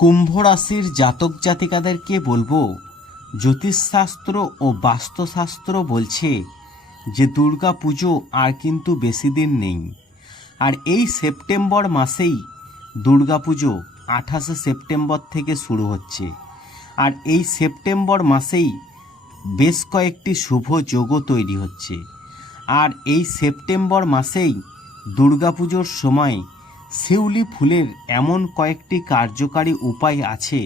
কুম্ভ রাশির জাতক জাতিকাদেরকে বলব, জ্যোতিষশাস্ত্র ও বাস্তুশাস্ত্র বলছে যে দুর্গা পুজো আর কিন্তু বেশি দিন নেই। আর এই সেপ্টেম্বর মাসেই দুর্গা পুজো আঠাশে সেপ্টেম্বর থেকে শুরু হচ্ছে। আর এই সেপ্টেম্বর মাসেই বেশ কয়েকটি শুভ যোগও তৈরি হচ্ছে। আর এই সেপ্টেম্বর মাসেই দুর্গাপুজোর সময় শিউলি ফুলের এমন কয়েকটি কার্যকারী উপায় আছে।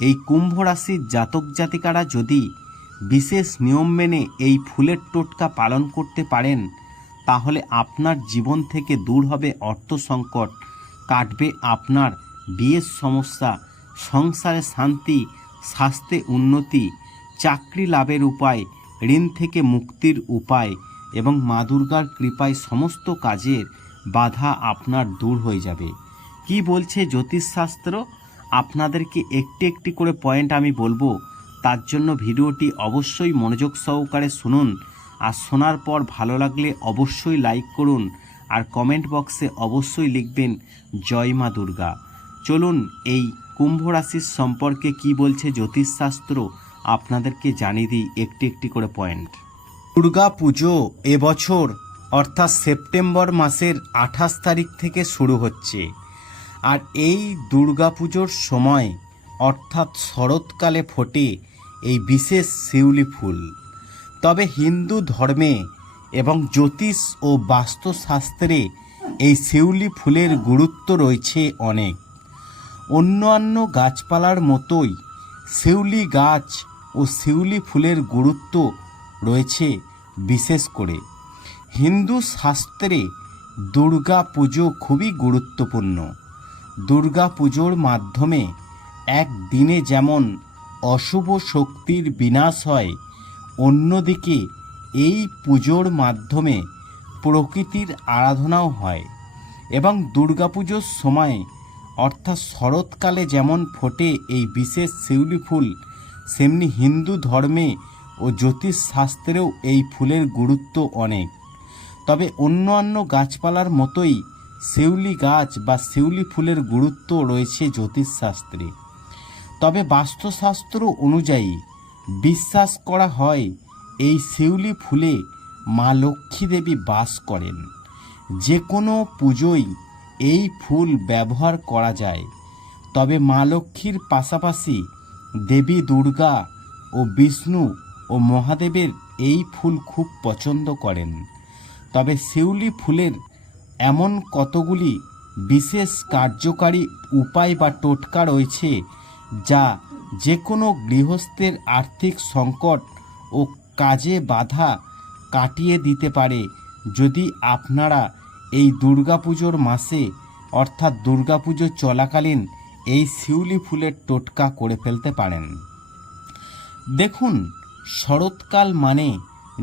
এই কুম্ভ রাশির জাতক জাতিকারা যদি বিশেষ নিয়ম মেনে এই ফুলের টোটকা পালন করতে পারেন, তাহলে আপনার জীবন থেকে দূর হবে অর্থ সংকট, কাটবে আপনার বিয়ের সমস্যা, সংসারে শান্তি, স্বাস্থ্যে উন্নতি, চাকরি লাভের উপায়, ঋণ থেকে মুক্তির উপায় এবং মা দুর্গার কৃপায় সমস্ত কাজের বাধা আপনার দূর হয়ে যাবে। কি বলছে জ্যোতিষশাস্ত্র? আপনাদেরকে একটি একটি করে পয়েন্ট আমি বলব। তার জন্য ভিডিওটি অবশ্যই মনোযোগ সহকারে শুনুন। আর শোনার পর ভালো লাগলে অবশ্যই লাইক করুন। আর কমেন্ট বক্সে অবশ্যই লিখবেন, জয় মা দুর্গা। চলুন, এই কুম্ভ রাশির সম্পর্কে কি বলছে জ্যোতিষশাস্ত্র, আপনাদেরকে জানিয়ে দিই একটি একটি করে পয়েন্ট দুর্গা পুজো এবছর অর্থাৎ সেপ্টেম্বর মাসের আঠাশ তারিখ থেকে শুরু হচ্ছে। আর এই দুর্গা পুজোর সময় অর্থাৎ শরৎকালে ফোটে এই বিশেষ শিউলি ফুল। তবে হিন্দু ধর্মে এবং জ্যোতিষ ও বাস্তুশাস্ত্রে এই শিউলি ফুলের গুরুত্ব রয়েছে অনেক। অন্যান্য গাছপালার মতোই শিউলি গাছ ও শিউলি ফুলের গুরুত্ব রয়েছে বিশেষ করে। হিন্দু শাস্ত্রে দুর্গা পুজো খুবই গুরুত্বপূর্ণ। দুর্গা পুজোর মাধ্যমে এক দিনে যেমন অশুভ শক্তির বিনাশ হয়, অন্যদিকে এই পুজোর মাধ্যমে প্রকৃতির আরাধনাও হয় এবং দুর্গাপুজোর সময় অর্থাৎ শরৎকালে যেমন ফোটে এই বিশেষ শিউলি ফুল, সেমনি হিন্দু ধর্মে ও জ্যোতিষ শাস্ত্রেও এই ফুলের গুরুত্ব অনেক। তবে অন্যান্য গাছপালার মতোই শিউলি গাছ বা শিউলি ফুলের গুরুত্ব রয়েছে জ্যোতিষশাস্ত্রে। তবে বাস্তুশাস্ত্র অনুযায়ী বিশ্বাস করা হয়, এই শিউলি ফুলে মা লক্ষ্মী দেবী বাস করেন। যে কোনো পুজোয় এই ফুল ব্যবহার করা যায়। তবে মা লক্ষ্মীর পাশাপাশি দেবী দুর্গা ও বিষ্ণু ও মহাদেবের এই ফুল খুব পছন্দ করেন। তবে শিউলি ফুলের এমন কতগুলি বিশেষ কার্যকারী উপায় বা টোটকা রয়েছে যা যে কোনো গৃহস্থের আর্থিক সংকট ও কাজে বাধা কাটিয়ে দিতে পারে যদি আপনারা এই দুর্গাপুজোর মাসে অর্থাৎ দুর্গাপুজো চলাকালীন এই শিউলি ফুলের টোটকা করে ফেলতে পারেন। দেখুন, শরৎকাল মানে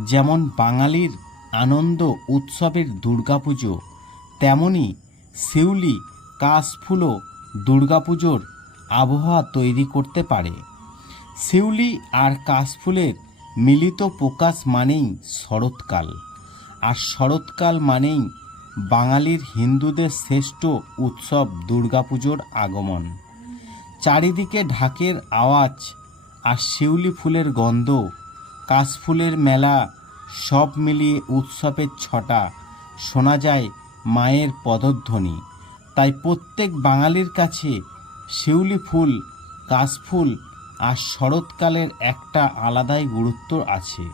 যেমন বাঙালির আনন্দ উৎসবের দুর্গাপুজো। তেমনি শিউলি, কাশফুলও দুর্গাপুজোর আবহাওয়া তৈরি করতে পারে। শিউলি আর কাশফুলের মিলিত প্রকাশ মানেই শরৎকাল। আর শরৎকাল মানেই বাঙালির হিন্দুদের শ্রেষ্ঠ উৎসব দুর্গাপুজোর আগমন। চারিদিকে ঢাকের আওয়াজ আর শিউলি ফুলের গন্ধ, কাশফুলের মেলা সব মিলিয়ে উৎসবের ছটা। শোনা যায় মায়ের পদধ্বনি। তাই প্রত্যেক বাঙালির কাছে শিউলি ফুল কাশফুল আর শরৎকালের একটা আলাদাই গুরুত্ব আছে।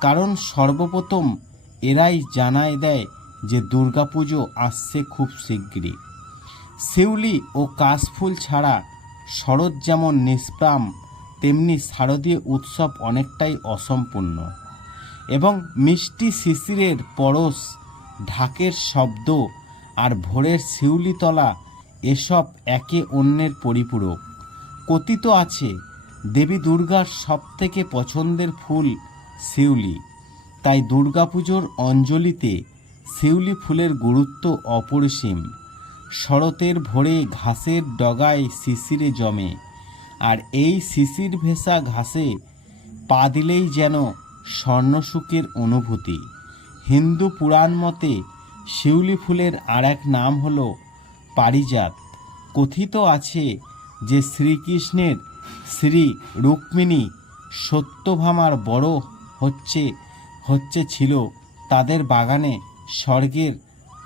কারণ সর্বপ্রথম এরাই জানায় দেয় যে দুর্গাপুজো আসছে খুব শিগগিরই। শিউলি ও কাশফুল ছাড়া শরৎ যেমন নিষ্প্রাম, তেমনি শারদীয় উৎসব অনেকটাই অসম্পূর্ণ। এবং মিষ্টি শিশিরের পরশ, ঢাকের শব্দ আর ভোরের শিউলিতলা এসব একে অন্যের পরিপূরক। কথিত আছে, দেবী দুর্গার সবথেকে পছন্দের ফুল শিউলি। তাই দুর্গাপুজোর অঞ্জলিতে শিউলি ফুলের গুরুত্ব অপরিসীম। শরতের ভোরে ঘাসের ডগায় শিশিরে জমে, আর এই শিশির ভেসা ঘাসে পা দিলেই যেন স্বর্ণসুখের অনুভূতি। হিন্দু পুরাণ মতে শিউলি ফুলের আর এক নাম হল পারিজাত। কথিত আছে যে শ্রীকৃষ্ণের শ্রী রুক্মিণী সত্যভামার বড় হচ্ছে হচ্ছে ছিল তাদের বাগানে স্বর্গের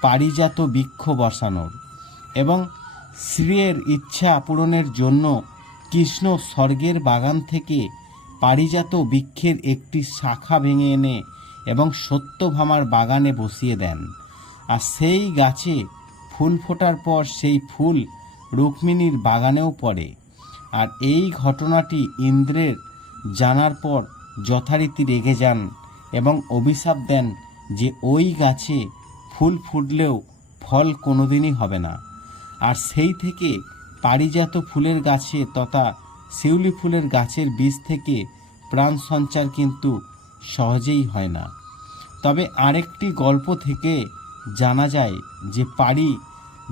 পারিজাত বৃক্ষ বসানোর। এবং শ্রীয়ের ইচ্ছা পূরণের জন্য কৃষ্ণ স্বর্গের বাগান থেকে পারিজাত বৃক্ষের একটি শাখা ভেঙে এনে এবং সত্যভামার বাগানে বসিয়ে দেন। আর সেই গাছে ফুল ফোটার পর সেই ফুল রুক্মিণীর বাগানেও পড়ে। আর এই ঘটনাটি ইন্দ্রের জানার পর যথারীতি রেগে যান এবং অভিশাপ দেন যে ওই গাছে ফুল ফুটলেও ফল কোনোদিনই হবে না। আর সেই থেকে পারিজাত ফুলের গাছে তথা শিউলি ফুলের গাছের বীজ থেকে প্রাণ সঞ্চার কিন্তু সহজেই হয় না। তবে আরেকটি গল্প থেকে জানা যায় যে পারি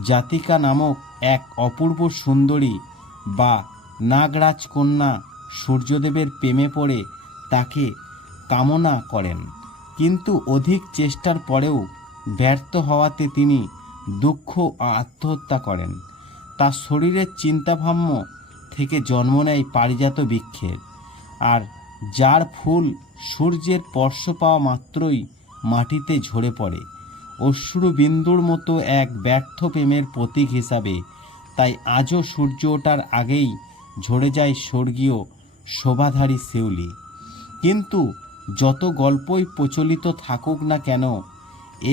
জাতিকা নামক এক অপূর্ব সুন্দরী বা নাগরাজ কন্যা সূর্যদেবের প্রেমে পড়ে তাকে কামনা করেন। কিন্তু অধিক চেষ্টার পরেও ব্যর্থ হওয়াতে তিনি দুঃখ আত্মহত্যা করেন। তার শরীরের চিন্তাভাম্য থেকে জন্ম নেয় পারিজাত বৃক্ষের। আর যার ফুল সূর্যের স্পর্শ পাওয়া মাত্রই মাটিতে ঝরে পড়ে। অশ্রু বিন্দুর মতো এক ব্যর্থ প্রেমের প্রতীক হিসাবে তাই আজও সূর্য ওঠার আগেই ঝরে যায় স্বর্গীয় শোভাধারী শিউলি কিন্তু যত গল্পই প্রচলিত থাকুক না কেন,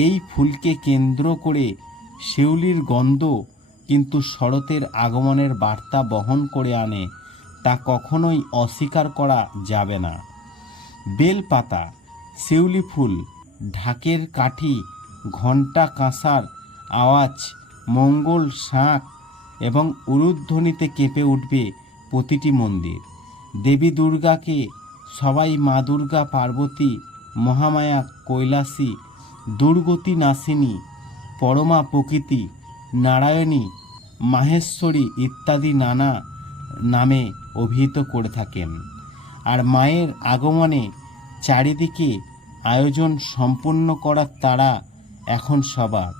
এই ফুলকে কেন্দ্র করে শিউলির গন্ধ কিন্তু শরতের আগমনের বার্তা বহন করে আনে, তা কখনোই অস্বীকার করা যাবে না। বেলপাতা, শিউলি ফুল, ঢাকের কাঠি, ঘণ্টা কাঁসার আওয়াজ, মঙ্গল শাঁখ এবং উরুধ্বনিতে কেঁপে উঠবে প্রতিটি মন্দির। দেবী দুর্গাকে সবাই মা দুর্গা, পার্বতী, মহামায়া, কৈলাসী দুর্গতি নাসিনী পরমা প্রকৃতি, নারায়ণী মাহেশ্বরী ইত্যাদি নানা নামে অভিহিত করে থাকেন। আর মায়ের আগমনে চারিদিকে আয়োজন সম্পন্ন করার তারা এখন সবার।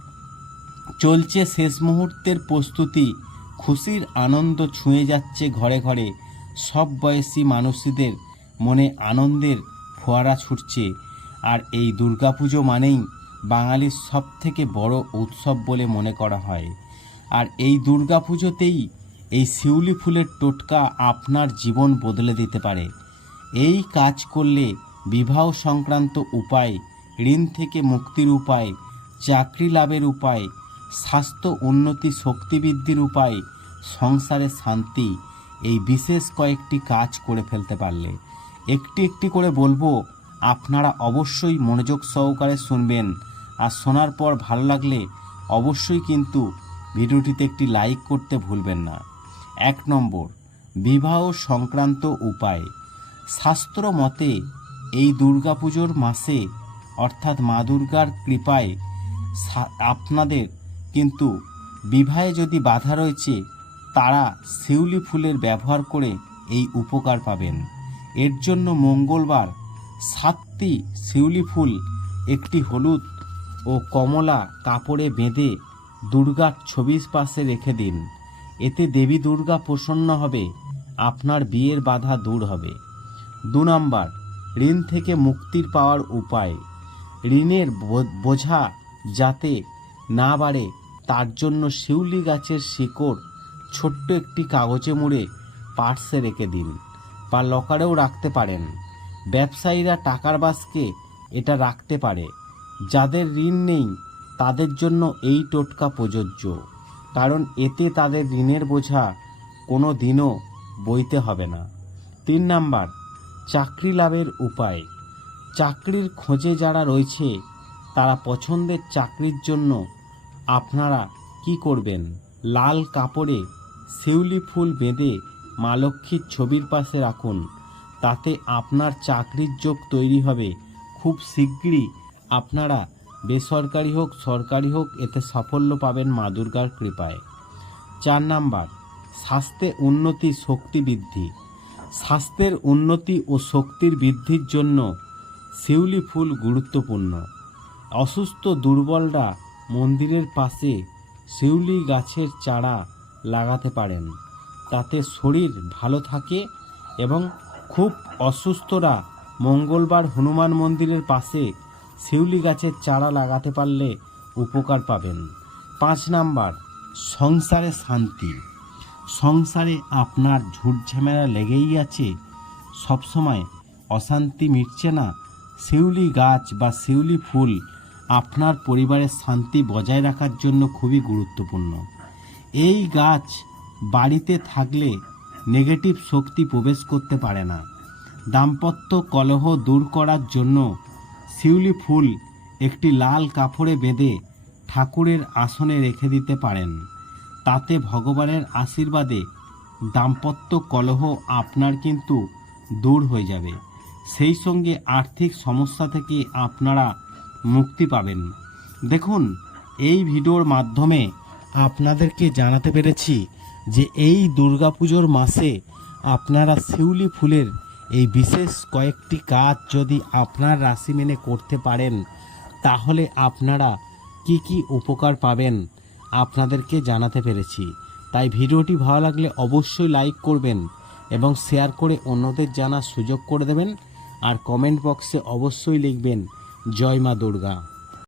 চলছে শেষ মুহূর্তের প্রস্তুতি, খুশির আনন্দ ছুঁয়ে যাচ্ছে ঘরে ঘরে সব বয়সী মানুষদের, মনে আনন্দের ফোয়ারা ছুটছে। আর এই দুর্গাপুজো মানেই বাঙালির সব থেকে বড় উৎসব বলে মনে করা হয়। আর এই দুর্গা পুজোতেই এই শিউলি ফুলের টোটকা আপনার জীবন বদলে দিতে পারে। এই কাজ করলে বিবাহ সংক্রান্ত উপায়, ঋণ থেকে মুক্তির উপায়, চাকরি লাভের উপায়, স্বাস্থ্য উন্নতি শক্তিবৃদ্ধির উপায়, সংসারে শান্তি এই বিশেষ কয়েকটি কাজ করে ফেলতে পারলে। একটি একটি করে বলব, আপনারা অবশ্যই মনোযোগ সহকারে শুনবেন। আর শোনার পর ভালো লাগলে অবশ্যই কিন্তু ভিডিওটিতে একটি লাইক করতে ভুলবেন না। এক নম্বর, বিবাহ সংক্রান্ত উপায়। শাস্ত্র মতে, এই দুর্গাপুজোর মাসে, অর্থাৎ মা দুর্গার কৃপায় আপনাদের কিন্তু বিবাহে যদি বাধা রয়েছে, তারা শিউলি ফুলের ব্যবহার করে এই উপকার পাবেন। এর জন্য মঙ্গলবার সাতটি শিউলি ফুল, একটি হলুদ ও কমলা কাপড়ে বেঁধে দুর্গার ছবির পাশে রেখে দিন। এতে দেবী দুর্গা প্রসন্ন হবে, আপনার বিয়ের বাধা দূর হবে। দু নম্বর, ঋণ থেকে মুক্তির পাওয়ার উপায়। ঋণের বোঝা যাতে না বাড়ে, তার জন্য শিউলি গাছের শিকড় ছোট্ট একটি কাগজে মুড়ে পার্সে রেখে দিন বা লকারেও রাখতে পারেন। ব্যবসায়ীরা টাকার বাসকে এটা রাখতে পারে। যাদের ঋণ নেই তাদের জন্য এই টোটকা প্রযোজ্য। কারণ এতে তাদের ঋণের বোঝা কোনো দিনও বইতে হবে না। তিন নাম্বার, চাকরি লাভের উপায়। চাকরির খোঁজে যারা রয়েছে, তারা পছন্দের চাকরির জন্য আপনারা কি করবেন? লাল কাপড়ে শিউলি ফুল বেঁধে মা লক্ষ্মীর ছবির পাশে রাখুন। তাতে আপনার চাকরির যোগ তৈরি হবে। খুব শীঘ্রই আপনারা বেসরকারি হোক, সরকারি হোক, এতে সাফল্য পাবেন মা দুর্গার কৃপায়। চার নাম্বার, স্বাস্থ্যে উন্নতি, শক্তি বৃদ্ধি। স্বাস্থ্যের উন্নতি ও শক্তির বৃদ্ধির জন্য শিউলি ফুল গুরুত্বপূর্ণ। অসুস্থ দুর্বলরা মন্দিরের পাশে শিউলি গাছের চারা লাগাতে পারেন। তাতে শরীর ভালো থাকে এবং খুব অসুস্থরা মঙ্গলবার হনুমান মন্দিরের পাশে শিউলি গাছের চারা লাগাতে পারলে উপকার পাবেন। পাঁচ নাম্বার, সংসারে শান্তি। সংসারে আপনার ঝুট ঝামেলা লেগেই আছে। সবসময় অশান্তি মিটছে না। শিউলি গাছ বা শিউলি ফুল আপনার পরিবারের শান্তি বজায় রাখার জন্য খুবই গুরুত্বপূর্ণ। এই গাছ বাড়িতে থাকলে নেগেটিভ শক্তি প্রবেশ করতে পারে না। দাম্পত্য কলহ দূর করার জন্য শিউলি ফুল একটি লাল কাপড়ে বেঁধে ঠাকুরের আসনে রেখে দিতে পারেন। তাতে ভগবানের আশীর্বাদে দাম্পত্য কলহ আপনার কিন্তু দূর হয়ে যাবে। সেই সঙ্গে আর্থিক সমস্যা থেকে আপনারা মুক্তি পাবেন। দেখুন, এই ভিডিওর মাধ্যমে আপনাদেরকে জানাতে পেরেছি যে এই দুর্গাপুজোর মাসে আপনারা শিউলি ফুলের এই বিশেষ কয়েকটি কাজ যদি আপনার রাশি মেনে করতে পারেন, তাহলে আপনারা কি কি উপকার পাবেন আপনাদেরকে জানাতে পেরেছি। তাই ভিডিওটি ভালো লাগলে অবশ্যই লাইক করবেন এবং শেয়ার করে অন্যদের জানার সুযোগ করে দেবেন। আর কমেন্ট বক্সে অবশ্যই লিখবেন, জয় মা দুর্গা।